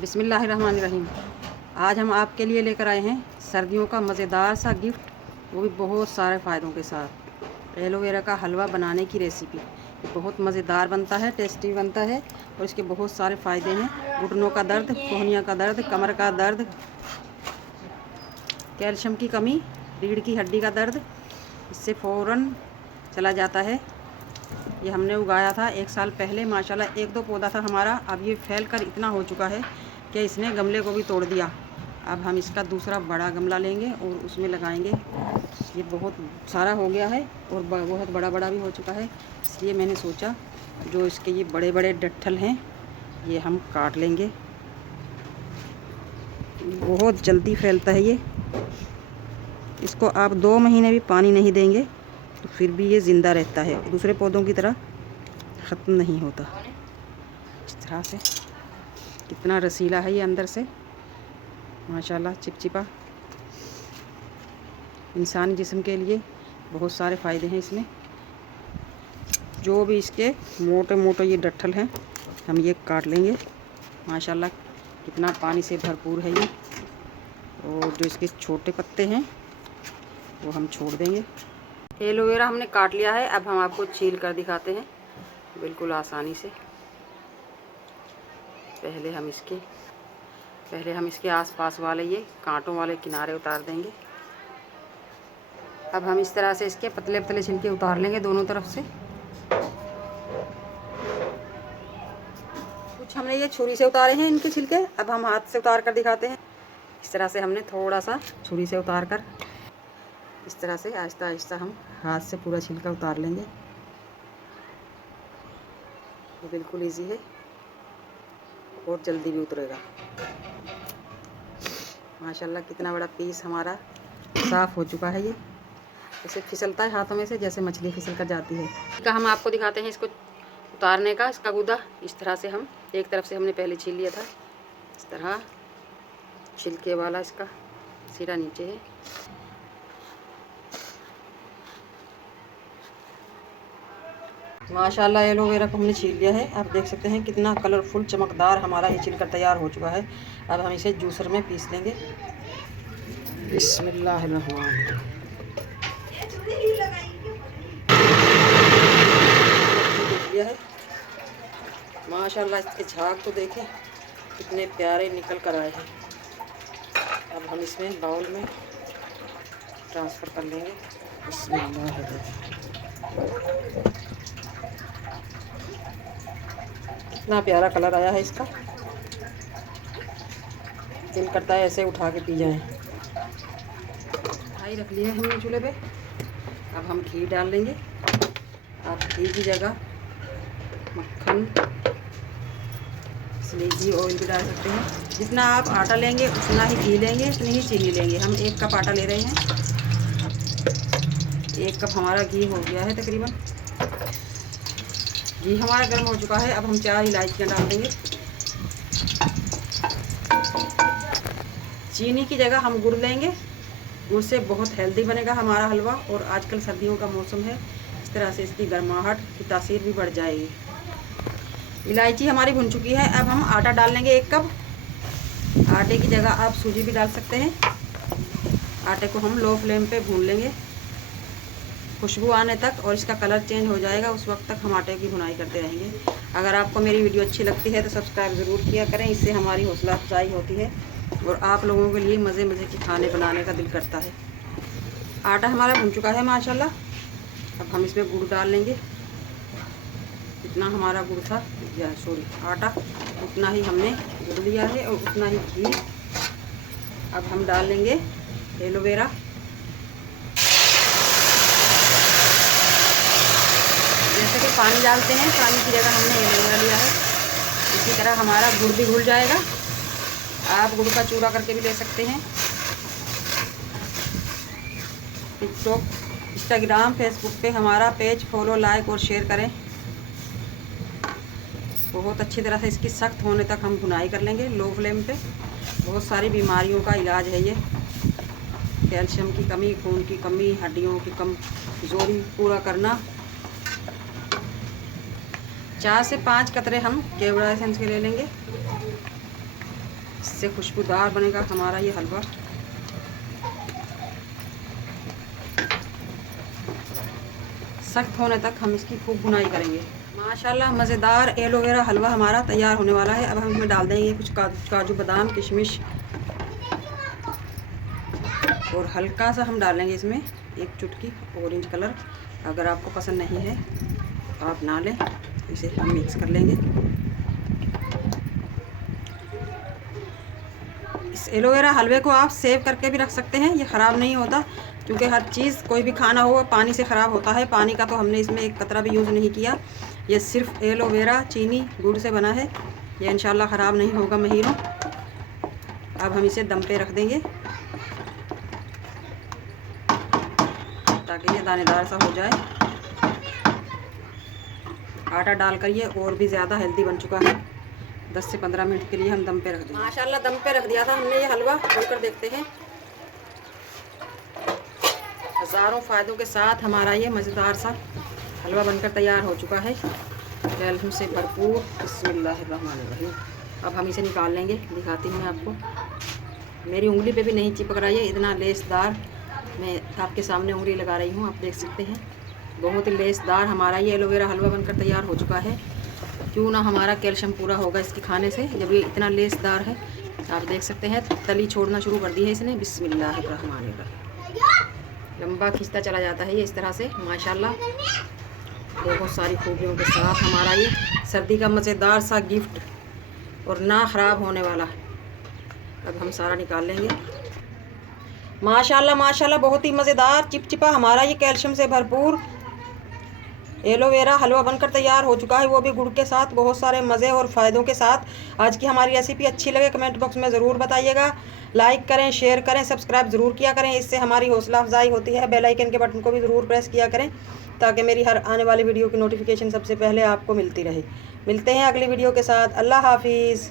बिस्मिल्लाहिर्रहमानिर्रहीम। आज हम आपके लिए लेकर आए हैं सर्दियों का मज़ेदार सा गिफ्ट, वो भी बहुत सारे फ़ायदों के साथ। एलोवेरा का हलवा बनाने की रेसिपी। ये बहुत मज़ेदार बनता है, टेस्टी बनता है और इसके बहुत सारे फ़ायदे हैं। घुटनों का दर्द, कोहनिया का दर्द, कमर का दर्द, कैल्शियम की कमी, रीढ़ की हड्डी का दर्द, इससे फ़ौरन चला जाता है। ये हमने उगाया था 1 साल पहले, माशाल्लाह 1-2 पौधा था हमारा। अब ये फैल कर इतना हो चुका है कि इसने गमले को भी तोड़ दिया। अब हम इसका दूसरा बड़ा गमला लेंगे और उसमें लगाएंगे। ये बहुत सारा हो गया है और बहुत बड़ा बड़ा भी हो चुका है, इसलिए मैंने सोचा जो इसके ये बड़े बड़े डंठल हैं ये हम काट लेंगे। बहुत जल्दी फैलता है ये। इसको आप 2 महीने भी पानी नहीं देंगे तो फिर भी ये ज़िंदा रहता है, दूसरे पौधों की तरह ख़त्म नहीं होता। इस तरह से कितना रसीला है ये अंदर से, माशाल्लाह चिपचिपा। इंसानी जिस्म के लिए बहुत सारे फ़ायदे हैं इसमें। जो भी इसके मोटे मोटे ये डंठल हैं हम ये काट लेंगे। माशाल्लाह कितना पानी से भरपूर है ये। और जो इसके छोटे पत्ते हैं वो हम छोड़ देंगे। एलोवेरा हमने काट लिया है, अब हम आपको छील कर दिखाते हैं बिल्कुल आसानी से। पहले हम इसके आसपास वाले ये कांटों वाले किनारे उतार देंगे। अब हम इस तरह से इसके पतले पतले छिलके उतार लेंगे दोनों तरफ से। कुछ हमने ये छुरी से उतारे हैं इनके छिलके, अब हम हाथ से उतार कर दिखाते हैं। इस तरह से हमने थोड़ा सा छुरी से उतार कर इस तरह से आहिस्ता आहिस्ता हम हाथ से पूरा छिलका उतार लेंगे। ये बिल्कुल इजी है और जल्दी भी उतरेगा। माशाल्लाह कितना बड़ा पीस हमारा साफ़ हो चुका है। ये ऐसे फिसलता है हाथों में से जैसे मछली फिसल कर जाती है। का हम आपको दिखाते हैं इसको उतारने का। इसका गूदा इस तरह से हम एक तरफ से हमने पहले छील लिया था, इस तरह छिलके वाला इसका सिरा नीचे है। माशाल्लाह एलोवेरा को हमने छील लिया है। आप देख सकते हैं कितना कलरफुल चमकदार हमारा ये छिलकर तैयार हो चुका है। अब हम इसे जूसर में पीस लेंगे। बिस्मिल्लाहिर्रहमानिर्रहीम। लिया है माशाल्लाह, इसके झाग तो देखें कितने प्यारे निकल कर आए हैं। अब हम इसमें बाउल में ट्रांसफ़र कर लेंगे। कितना प्यारा कलर आया है इसका, दिल करता है ऐसे उठा के पी जाएं। कढ़ाई रख लिया है हमने चूल्हे पे। अब हम घी डाल लेंगे। आप घी की जगह मक्खन, स्लेजी ऑयल भी डाल सकते हैं। जितना आप आटा लेंगे उतना ही घी लेंगे, उतनी ही चीनी लेंगे। हम 1 कप आटा ले रहे हैं। 1 कप हमारा घी हो गया है तकरीबन। घी हमारा गर्म हो चुका है। अब हम 4 इलायचियाँ डाल देंगे। चीनी की जगह हम गुड़ लेंगे, गुड़ से बहुत हेल्दी बनेगा हमारा हलवा। और आजकल सर्दियों का मौसम है, इस तरह से इसकी गर्माहट की तासीर भी बढ़ जाएगी। इलायची हमारी भुन चुकी है। अब हम आटा डाल लेंगे 1 कप। आटे की जगह आप सूजी भी डाल सकते हैं। आटे को हम लो फ्लेम पे भून लेंगे खुशबू आने तक, और इसका कलर चेंज हो जाएगा उस वक्त तक हम आटे की भुनाई करते रहेंगे। अगर आपको मेरी वीडियो अच्छी लगती है तो सब्सक्राइब ज़रूर किया करें, इससे हमारी हौसला अफजाई होती है और आप लोगों के लिए मज़े मज़े के खाने बनाने का दिल करता है। आटा हमारा भुन चुका है माशाल्लाह। अब हम इसमें गुड़ डाल लेंगे। जितना हमारा गुड़ था या आटा उतना ही हमने गुड़ लिया है और उतना ही घी। अब हम डाल लेंगे एलोवेरा। जैसे कि पानी डालते हैं, पानी की जगह हमने एलोवेरा लिया है। इसी तरह हमारा गुड़ भी घुल जाएगा। आप गुड़ का चूरा करके भी ले सकते हैं। टिकटॉक, इंस्टाग्राम, फेसबुक पे हमारा पेज फॉलो, लाइक और शेयर करें। बहुत अच्छी तरह से इसकी सख्त होने तक हम भुनाई कर लेंगे लो फ्लेम पे। बहुत सारी बीमारियों का इलाज है ये। कैल्शियम की कमी, खून की कमी, हड्डियों की कमजोरी पूरा करना। 4 से 5 कतरे हम केवड़ा एसेंस के ले लेंगे। इससे खुशबूदार बनेगा हमारा ये हलवा। सख्त होने तक हम इसकी खूब भुनाई करेंगे। माशाल्लाह मज़ेदार एलोवेरा हलवा हमारा तैयार होने वाला है। अब हम इसमें डाल देंगे कुछ काजू बादाम किशमिश, और हल्का सा हम डालेंगे इसमें एक चुटकी ऑरेंज कलर। अगर आपको पसंद नहीं है तो आप ना लें। इसे हम मिक्स कर लेंगे। इस एलोवेरा हलवे को आप सेव करके भी रख सकते हैं, ये ख़राब नहीं होता, क्योंकि हर चीज़ कोई भी खाना हो पानी से ख़राब होता है। पानी का तो हमने इसमें एक कतरा भी यूज़ नहीं किया। ये सिर्फ एलोवेरा चीनी गुड़ से बना है। ये इंशाल्लाह ख़राब नहीं होगा महीनों। अब हम इसे दम पे रख देंगे ताकि ये दानेदार सा हो जाए। आटा डालकर ये और भी ज़्यादा हेल्दी बन चुका है। 10 से 15 मिनट के लिए हम दम पे रख देंगे। माशाल्लाह दम पे रख दिया था हमने ये हलवा। खोलकर देखते हैं। हज़ारों फ़ायदों के साथ हमारा ये मज़ेदार सा हलवा बनकर तैयार हो चुका है, कैल्शियम से भरपूर। बिस्मिल्लाहिर्रहमानिर्रहीम। अब हम इसे निकाल लेंगे। दिखाती हूँ मैं आपको। मेरी उंगली पे भी नहीं चिपक रहा है, इतना लेसदार। मैं आपके सामने उंगली लगा रही हूँ, आप देख सकते हैं। बहुत ही लेसदार हमारा ये एलोवेरा हलवा बनकर तैयार हो चुका है। क्यों ना हमारा कैल्शियम पूरा होगा इसके खाने से, जब ये इतना लेसदार है। आप देख सकते हैं तली छोड़ना शुरू कर दी है इसने। बिस्मिल्लाहिर्रहमानिर्रहीम। लंबा खींचता चला जाता है ये इस तरह से। माशाल्लाह बहुत सारी खूबियों के साथ हमारा ये सर्दी का मज़ेदार सा गिफ्ट और ना ख़राब होने वाला। अब हम सारा निकाल लेंगे। माशाल्लाह माशाल्लाह बहुत ही मज़ेदार चिपचिपा हमारा ये कैल्शियम से भरपूर एलोवेरा हलवा बनकर तैयार हो चुका है, वो भी गुड़ के साथ, बहुत सारे मज़े और फ़ायदों के साथ। आज की हमारी रेसिपी अच्छी लगे कमेंट बॉक्स में ज़रूर बताइएगा। लाइक करें, शेयर करें, सब्सक्राइब ज़रूर किया करें, इससे हमारी हौसला अफजाई होती है। बेल आइकन के बटन को भी ज़रूर प्रेस किया करें ताकि मेरी हर आने वाली वीडियो की नोटिफिकेशन सबसे पहले आपको मिलती रहे। मिलते हैं अगली वीडियो के साथ। अल्लाह हाफिज़।